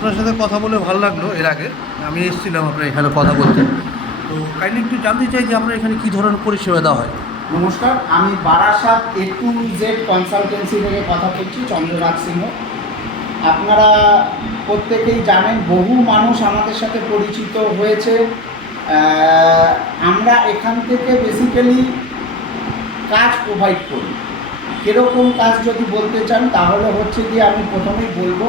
আপনার সাথে কথা বলে ভালো লাগলো। এর আগে আমি এসেছিলাম আপনার এখানে কথা বলতে। তো কাইন্ডলি একটু জানতে চাই যে আপনার এখানে কী ধরনের পরিষেবা দেওয়া হয়। নমস্কার, আমি Barasat A to Z consultancy থেকে কথা বলছি, চন্দ্রনাথ সিংহ। আপনারা প্রত্যেকেই জানেন, বহু মানুষ আমাদের সাথে পরিচিত হয়েছে। আমরা এখান থেকে বেসিক্যালি কাজ প্রোভাইড করি। কীরকম কাজ যদি বলতে চান তাহলে হচ্ছে গিয়ে আমি প্রথমেই বলবো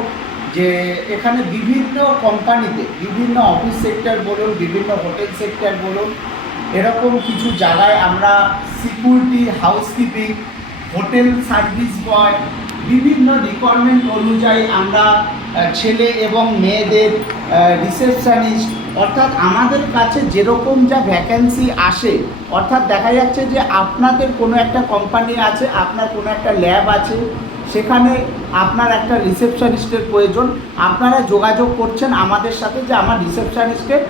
যে এখানে বিভিন্ন কোম্পানিতে, বিভিন্ন অফিস সেক্টর বলুন, বিভিন্ন হোটেল সেক্টর বলুন, এরকম কিছু জায়গায় আমরা সিকিউরিটি, হাউসকিপিং, হোটেল সার্ভিস বয়, বিভিন্ন রিকোয়ারমেন্ট অনুযায়ী আমরা ছেলে এবং মেয়েদের রিসেপশনিস্ট, অর্থাৎ আমাদের কাছে যেরকম যা ভ্যাকেন্সি আসে, অর্থাৎ দেখা যাচ্ছে যে আপনাদের কোনো একটা কোম্পানি আছে, আপনার কোনো একটা ল্যাব আছে, সেখানে আপনার একটা রিসেপশনিস্টের প্রয়োজন, আপনারা যোগাযোগ করছেন আমাদের সাথে যে আমার রিসেপশনিস্টের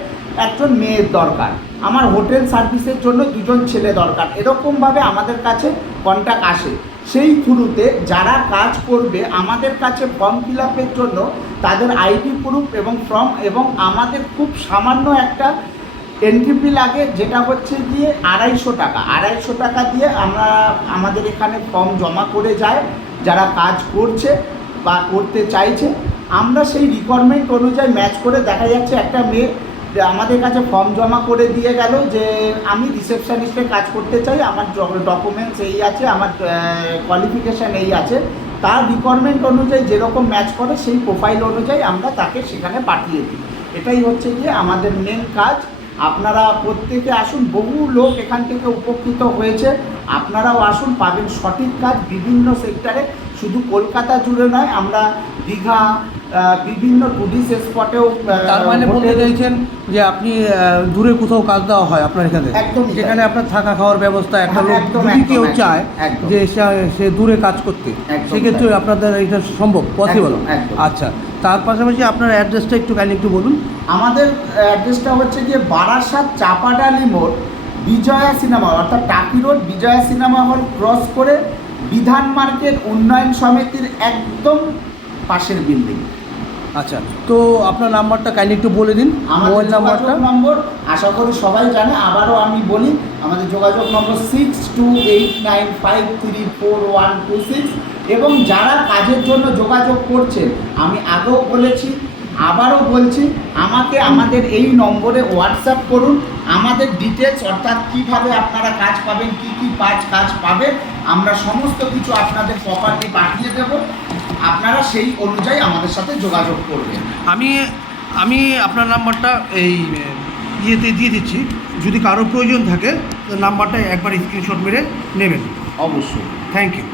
একজন মেয়ের দরকার, আমার হোটেল সার্ভিসের জন্য দুজন ছেলে দরকার, এরকমভাবে আমাদের কাছে কন্ট্যাক্ট আসে। সেই থ্রুতে যারা কাজ করবে আমাদের কাছে ফর্ম ফিল আপের জন্য তাদের আইডি প্রুফ এবং ফর্ম, এবং আমাদের খুব সামান্য একটা এন্ট্রি ফি লাগে, যেটা হচ্ছে গিয়ে 250 টাকা। 250 টাকা দিয়ে আমরা আমাদের এখানে ফর্ম জমা করে যায় যারা কাজ করছে বা করতে চাইছে। আমরা সেই রিকোয়ারমেন্ট অনুযায়ী ম্যাচ করে, দেখা যাচ্ছে একটা মেয়ে আমাদের কাছে ফর্ম জমা করে দিয়ে গেল যে আমি রিসেপশনিস্টের কাজ করতে চাই, আমার ডকুমেন্টস এই আছে, আমার কোয়ালিফিকেশান এই আছে, তার রিকোয়ারমেন্ট অনুযায়ী যেরকম ম্যাচ করে সেই প্রোফাইল অনুযায়ী আমরা তাকে সেখানে পাঠিয়ে দিই। এটাই হচ্ছে গিয়ে আমাদের মেন কাজ। আপনারা প্রত্যেকে আসুন, বহু লোক এখান থেকে উপকৃত হয়েছে, আপনারাও আসুন, পাবেন সঠিক কাজ বিভিন্ন সেক্টরে। শুধু কলকাতা জুড়ে নয়, আমরা দীঘা, বিভিন্ন টুরিস্ট স্পটেও। তার মানে বলতে চাইছেন যে আপনি দূরে কোথাও কাজ দেওয়া হয় আপনার এখানে, একদম, যেখানে আপনার থাকা খাওয়ার ব্যবস্থা, একটা লোক যদি কেউ চায় যে সে দূরে কাজ করতে, সেক্ষেত্রে আপনাদের এটা সম্ভব, পসিবল? আচ্ছা, তার পাশাপাশি আপনার অ্যাড্রেসটা একটু কাইন্ডলি একটু বলুন। আমাদের অ্যাড্রেসটা হচ্ছে গিয়ে বারাসাত চাপাডালি মোড়, বিজয়া সিনেমা, অর্থাৎ Taki road, Bijoya cinema hall cross করে বিধান মার্কেট উন্নয়ন সমিতির একদম পাশের বিল্ডিং। আচ্ছা, তো আপনার নাম্বারটা কাইন্ডলি একটু বলে দিন। আমাদের যোগাযোগ নম্বর আশা করি সবাই জানে, আবারও আমি বলি, আমাদের যোগাযোগ নম্বর 6289534126। এবং যারা কাজের জন্য যোগাযোগ করছেন, আমি আগেও বলেছি, আবারও বলছি, আমাকে আমাদের এই নম্বরে হোয়াটসঅ্যাপ করুন। আমাদের ডিটেলস, অর্থাৎ কীভাবে আপনারা কাজ পাবেন, কী কী কাজ পাবেন, আমরা সমস্ত কিছু আপনাদের প্রপার্টি পাঠিয়ে দেব। আপনারা সেই অনুযায়ী আমাদের সাথে যোগাযোগ করবেন। আমি আপনার নাম্বারটা এই ইয়েতে দিয়ে দিচ্ছি, যদি কারো প্রয়োজন থাকে নাম্বারটা একবার স্ক্রিনশট মেরে নেবেন। অবশ্যই। Thank you.